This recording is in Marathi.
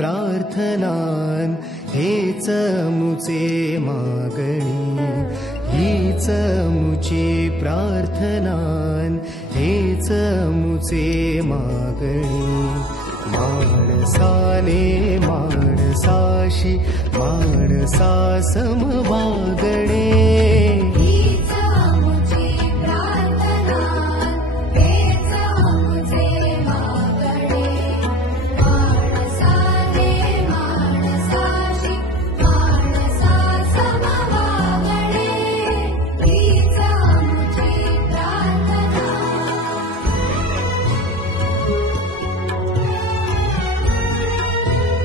प्रार्थनान हेच मुचे मागणी, हीच मुची प्रार्थनान हेच मुचे मागणी. माणसाने माणसाशी माणसा सम वागणे.